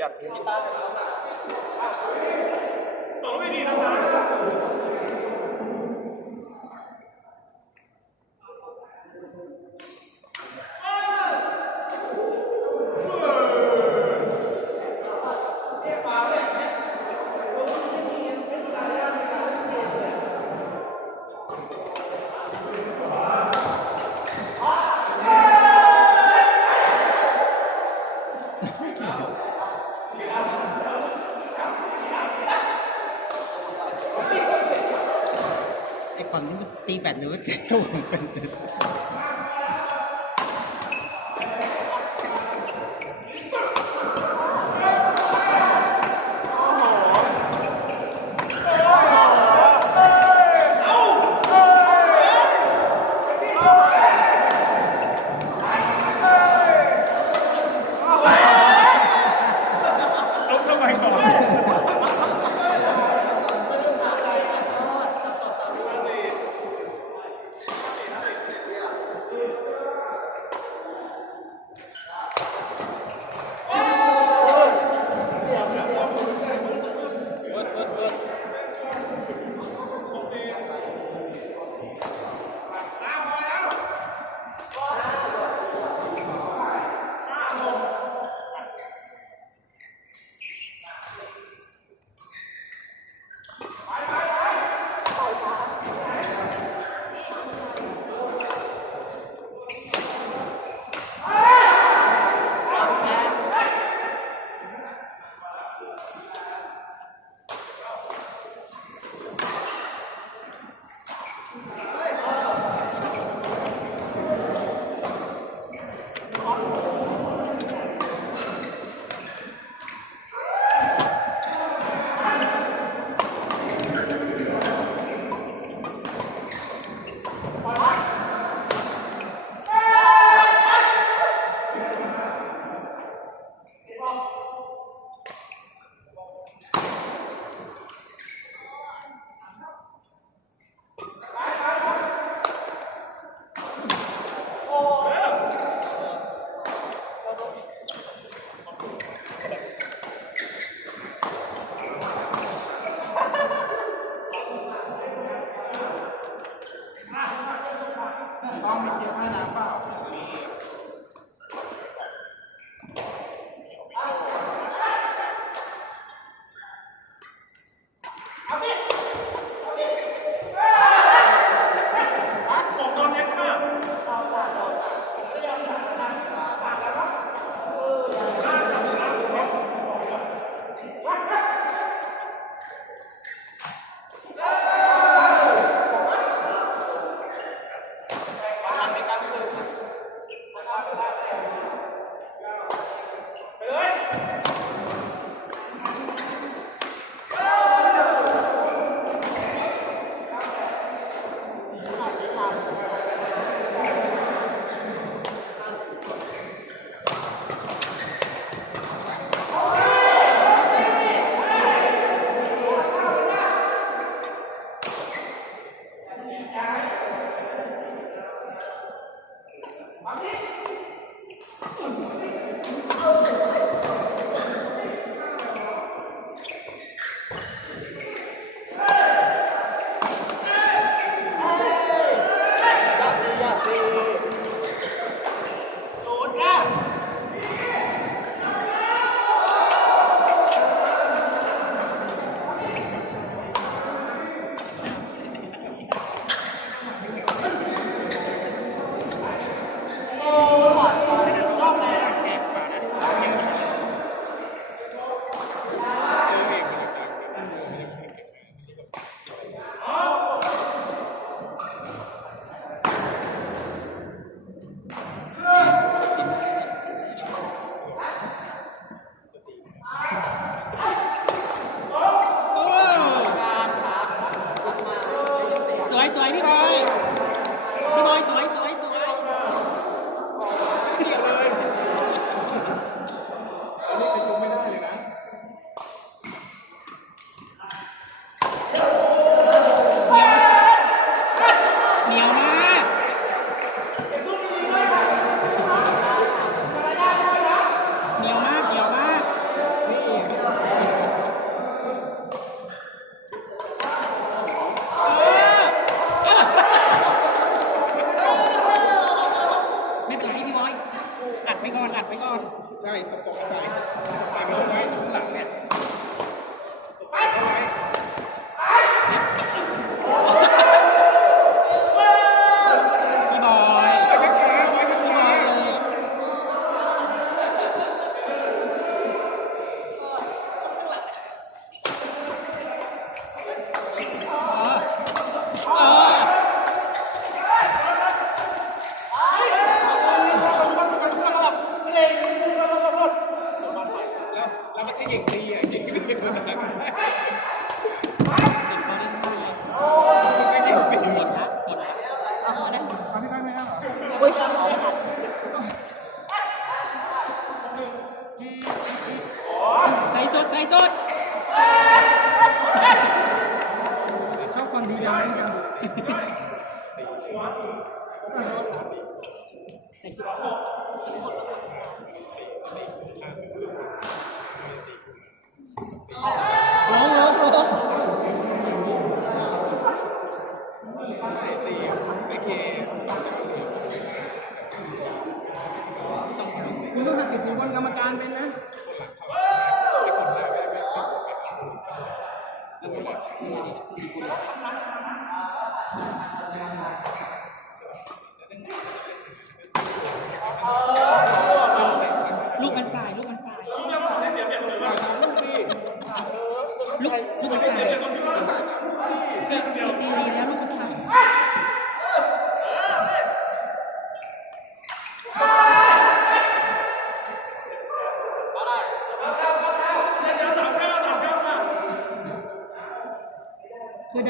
บียดกีตาร์ ดหรือว่าแกล้ง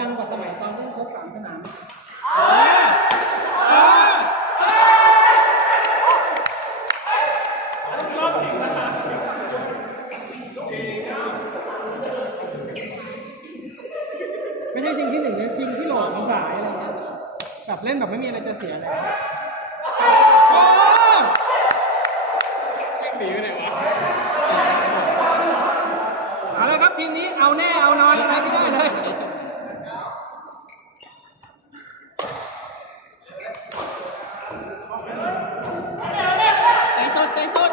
ดังกว่าสมัยตอนเล่นโค้ชสามสนามไม่ใช่ชิงที่หนึ่งนะชิงที่โหลของสายอะไรเงี้ยแบบเล่นแบบไม่มีอะไรจะเสียแล้วโอ้วิ่งหนีไปไหนวะเอาลยครับทีมนี้เอาแน่เอานอนอะไรไม่ได้เลย ใส่สดใส่สด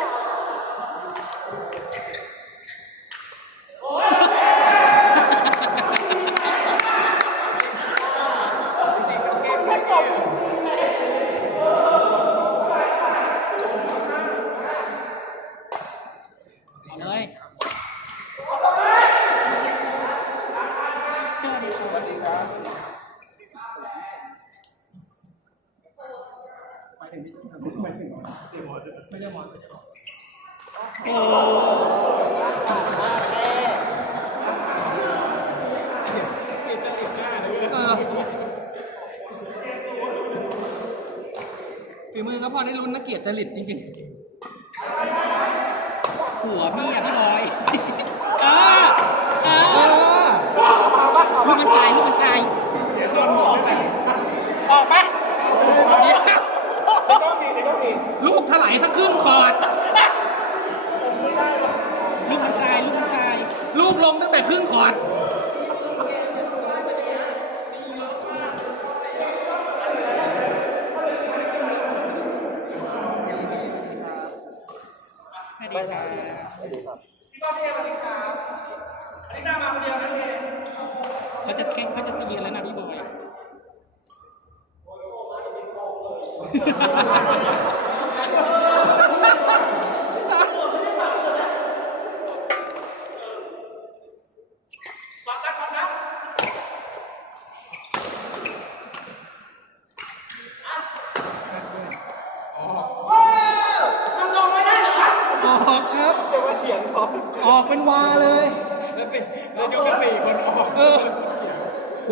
เอาเลยเจอดีสวัสดีครับหมายถึงพี่หมายถึงไม่ได้มอนไม่ได้มอนโอ้เออ ฝีมือก็พอได้ลุ้นนะเกียรติจริตจริงๆ หัวพี่อะพี่บอยเออเออลูกมันทรายลูกมันทรายออกไหมเดี๋ยวลูกถลายทั้งครึ่งคอร์ดลูกมันทรายลูกมันทรายลูกลงตั้งแต่ครึ่งคอร์ดสวัสดีครับ อันนี้หน้ามาคนเดียวนะพี่ เขาจะแข่งเขาจะตีกันแล้วนะพี่บอย ฟังนะฟังนะ ออกครับ เดี๋ยวมาเถียงเขา ออกเป็นวาเลย แล้วสี่แล้วยกกันสี่คนออก เออ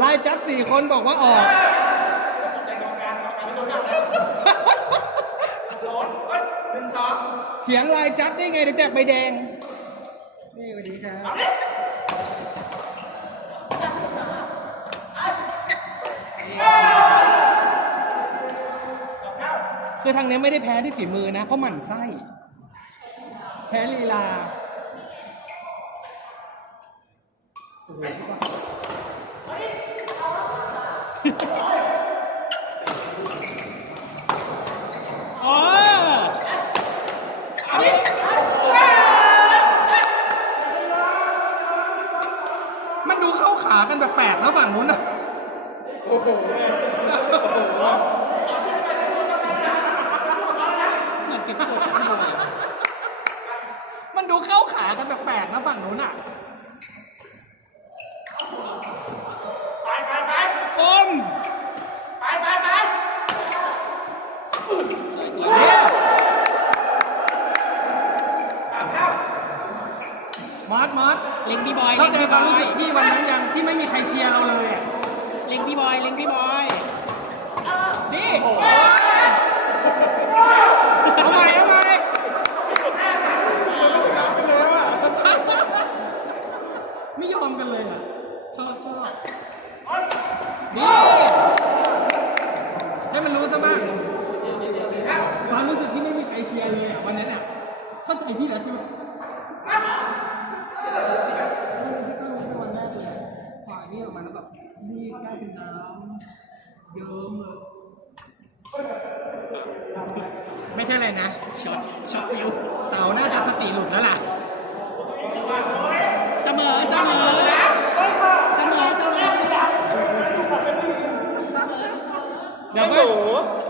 ลายจัดสี่ คนบอกว่าออกหนึ่งสองเถียงลายจัดได้ไงเดี๋ยวแจกใบแดง นี่สวัสดีครับคือทางนี้ไม่ได้แพ้ที่ฝีมือนะ เพราะหมั่นไส้ แพ้ลีลาโอ้โห มันดูเข้าขากันแบบแปลกๆนะฝั่งนู้นนะโอ้โหมันดูเข้าขากันแปลกๆนะฝั่งนู้นอะ รเชียร์เราเลยอะเล็งพี่บอย เล็งพี่บอย นี่เอาใหม่เอาใหม่ไม่ยอมกันเลยอะชอบชอบนี่ให้มันรู้ซะบ้างความรู้สึกที่ไม่มีใครเชียร์เลยอะวันนั้นอะเข้าใจพี่แล้วใช่ไหมวันแรกเลยฝ่ายนี่ ออกมาแล้วแบบนี่กลายเป็นน้ำเยิ้มเลยไม่ใช่อะไรนะช็อตช็อตฟิวเต่าน่าจะสติหลุดแล้วล่ะ เสมอเสมอเสมอเสมอเดี๋ยวก็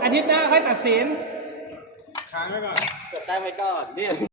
อาทิตย์หน้าค่อยตัดสินค้างไว้ก่อนกดได้ไว้ก่อนเนี่ย